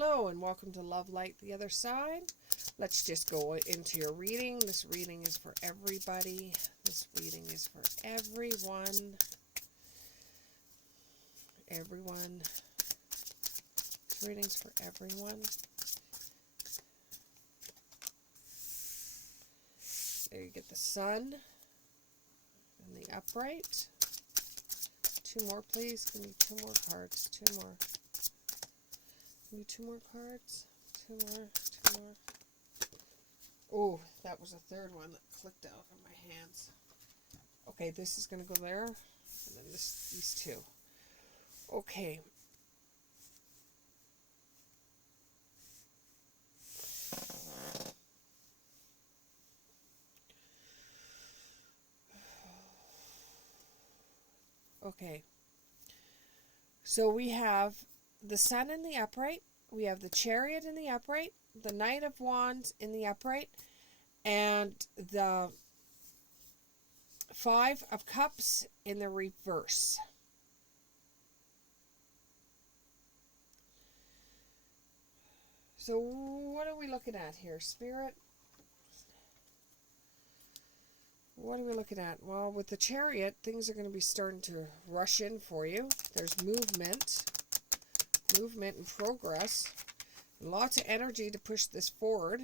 Hello and welcome to Love Light the Other Side. Let's just go into your reading. This reading is for everybody. This reading is for everyone. Everyone. This reading's for everyone. There you get the Sun and the Upright. Two more, please. Give me two more cards. Two more. Give me two more cards. Two more. Oh, that was a third one that clicked out of my hands. Okay, this is going to go there. And then these two. Okay. Okay. So we have the Sun in the Upright. We have the Chariot in the Upright. The Knight of Wands in the Upright. And the Five of Cups in the reverse. So what are we looking at here, Spirit? What are we looking at? Well, with the Chariot, things are going to be starting to rush in for you. There's movement and progress. Lots of energy to push this forward.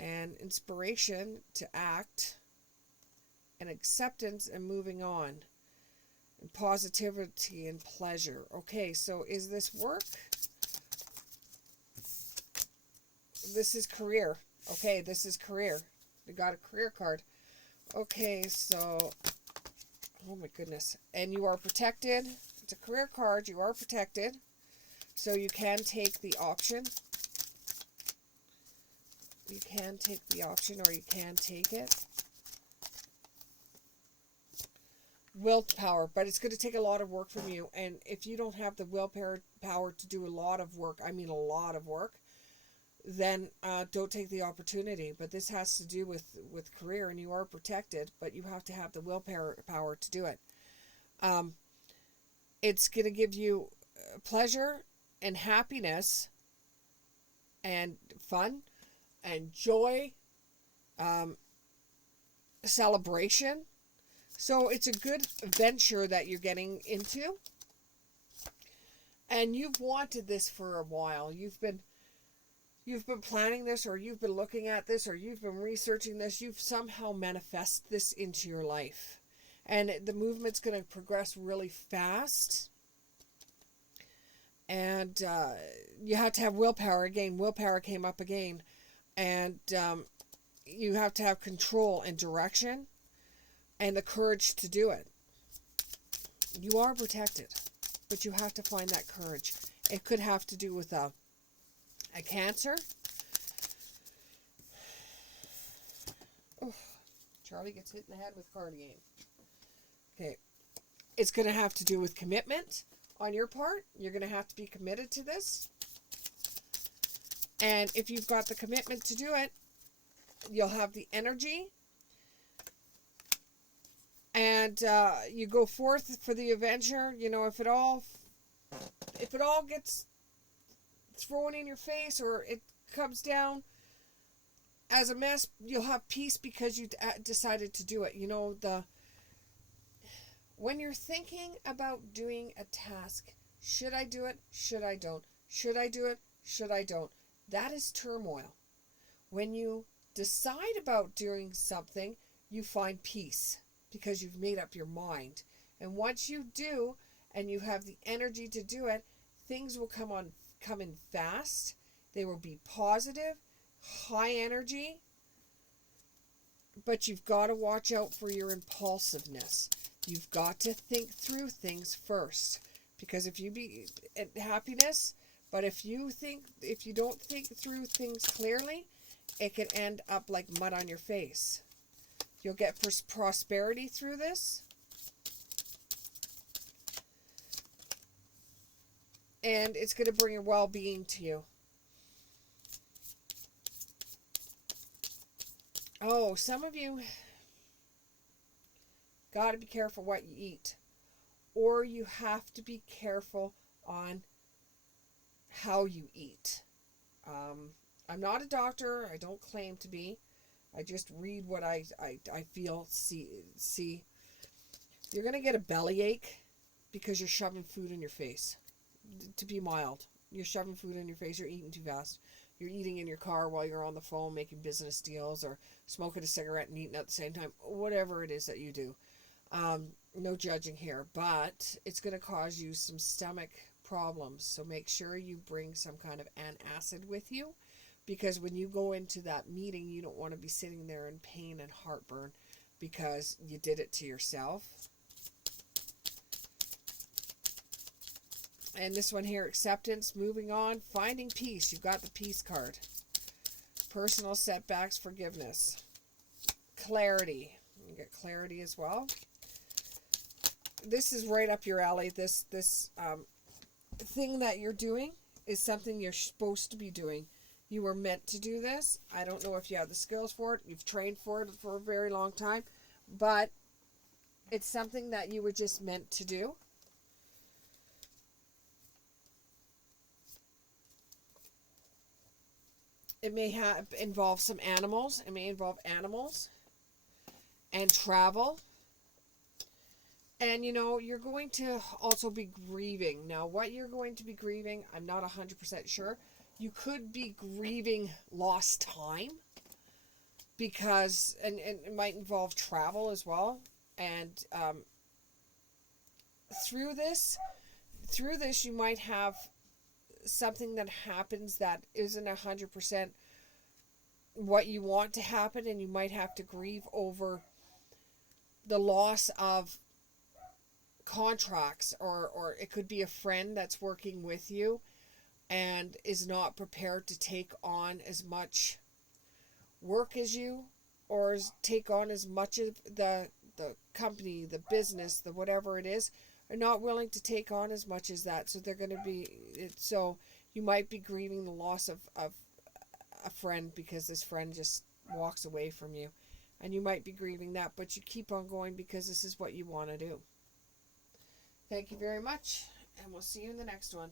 And inspiration to act. And acceptance and moving on. And positivity and pleasure. Okay, so is this work? This is career. Okay, this is career. We got a career card. Okay, so, oh my goodness. And you are protected. It's a career card. You are protected. So you can take the option. You can take the option or you can take it. Willpower, but it's going to take a lot of work from you. And if you don't have the willpower to do a lot of work, I mean a lot of work, then don't take the opportunity. But this has to do with career, and you are protected, but you have to have the willpower to do it. It's going to give you pleasure and happiness and fun and joy, celebration. So it's a good venture that you're getting into. And you've wanted this for a while. You've been planning this, or you've been looking at this, or you've been researching this. You've somehow manifested this into your life. And the movement's going to progress really fast. And you have to have willpower again. Willpower came up again. And you have to have control and direction and the courage to do it. You are protected, but you have to find that courage. It could have to do with a Cancer. Oh, Charlie gets hit in the head with a card game. Okay. It's going to have to do with commitment on your part. You're going to have to be committed to this. And if you've got the commitment to do it, you'll have the energy. And you go forth for the adventure. You know, if it all gets thrown in your face or it comes down as a mess, you'll have peace because you decided to do it. You know, when you're thinking about doing a task, should I do it? Should I don't? Should I do it? Should I don't? That is turmoil. When you decide about doing something, you find peace because you've made up your mind. And once you do and you have the energy to do it, things will come in fast. They will be positive, high energy, but you've got to watch out for your impulsiveness. You've got to think through things first, because if you be at happiness, but if you don't think through things clearly, it can end up like mud on your face. You'll get prosperity through this. And it's going to bring your well-being to you. Oh, some of you got to be careful what you eat. Or you have to be careful on how you eat. I'm not a doctor. I don't claim to be. I just read what I feel, see. You're going to get a bellyache because you're shoving food in your face. To be mild, you're shoving food in your face. You're eating too fast. You're eating in your car while you're on the phone making business deals, or smoking a cigarette and eating at the same time. Whatever it is that you do. No judging here, but it's going to cause you some stomach problems. So make sure you bring some kind of antacid with you, because when you go into that meeting, you don't want to be sitting there in pain and heartburn because you did it to yourself. And this one here, acceptance, moving on, finding peace. You've got the peace card. Personal setbacks, forgiveness. Clarity. You get clarity as well. This is right up your alley. This thing that you're doing is something you're supposed to be doing. You were meant to do this. I don't know if you have the skills for it. You've trained for it for a very long time. But it's something that you were just meant to do. It may involve some animals. It may involve animals and travel. And, you know, you're going to also be grieving. Now, what you're going to be grieving, I'm not 100% sure. You could be grieving lost time because, and it might involve travel as well. And through this, you might have something that happens that isn't 100% what you want to happen, and you might have to grieve over the loss of contracts, or it could be a friend that's working with you and is not prepared to take on as much work as you, or take on as much of the company, the business, the whatever it is, are not willing to take on as much as that. So they're going to be, so you might be grieving the loss of a friend because this friend just walks away from you, and you might be grieving that, but you keep on going because this is what you want to do. Thank you very much, and we'll see you in the next one.